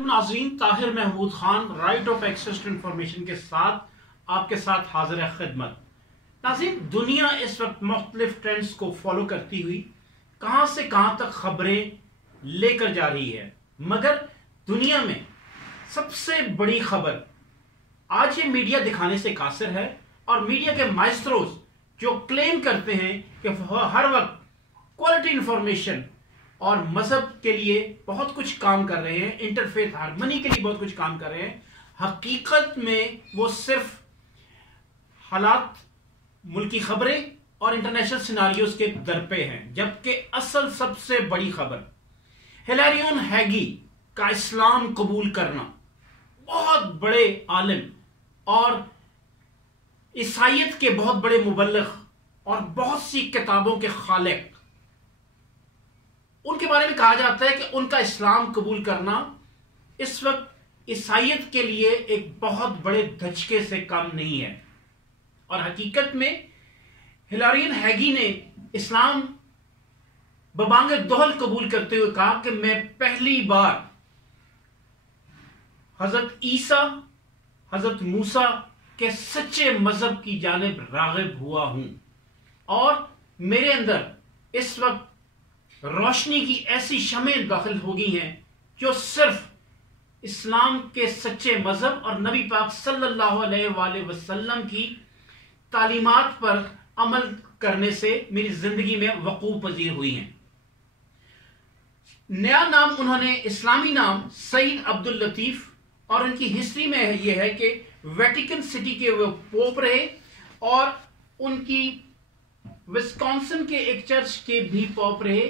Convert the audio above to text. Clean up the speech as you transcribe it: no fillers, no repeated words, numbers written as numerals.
नाज़रीन, Tahir Mahmood Khan right of access to information के साथ आपके साथ हाजिर है खिदमत। नाज़रीन, दुनिया इस वक्त मुख्तलिफ ट्रेंड्स को फॉलो करती हुई कहां से कहां तक खबरें लेकर जा रही है, मगर दुनिया में सबसे बड़ी खबर आज ये मीडिया दिखाने से कासिर है और मीडिया के माइस्ट्रोज जो क्लेम करते हैं कि हर वक्त क्वालिटी इंफॉर्मेशन और मजहब के लिए बहुत कुछ काम कर रहे हैं, इंटरफेथ हार्मनी के लिए बहुत कुछ काम कर रहे हैं, हकीकत में वो सिर्फ हालात, मुल्की खबरें और इंटरनेशनल सिनारियोज के दर पे हैं। जबकि असल सबसे बड़ी खबर हिलारियन हैगी का इस्लाम कबूल करना, बहुत बड़े आलिम और ईसाइयत के बहुत बड़े मुबल्लिग और बहुत सी किताबों के खालिक, उनके बारे में कहा जाता है कि उनका इस्लाम कबूल करना इस वक्त ईसाइयत के लिए एक बहुत बड़े धचके से कम नहीं है। और हकीकत में हिलारियन हैगी ने इस्लाम बबांगे दोहल कबूल करते हुए कहा कि मैं पहली बार हजरत ईसा, हजरत मूसा के सच्चे मजहब की जानिब रागिब हुआ हूं और मेरे अंदर इस वक्त रोशनी की ऐसी शमें दाखिल हो गई हैं जो सिर्फ इस्लाम के सच्चे मजहब और नबी पाक सल्लल्लाहु अलैहि वसल्लम की तालीमात पर अमल करने से मेरी जिंदगी में वकूफ पजीर हुई हैं। नया नाम उन्होंने इस्लामी नाम सईद अब्दुल लतीफ, और उनकी हिस्ट्री में यह है कि वेटिकन सिटी के वो पोप रहे और उनकी विस्कॉन्सिन के एक चर्च के भी पोप रहे,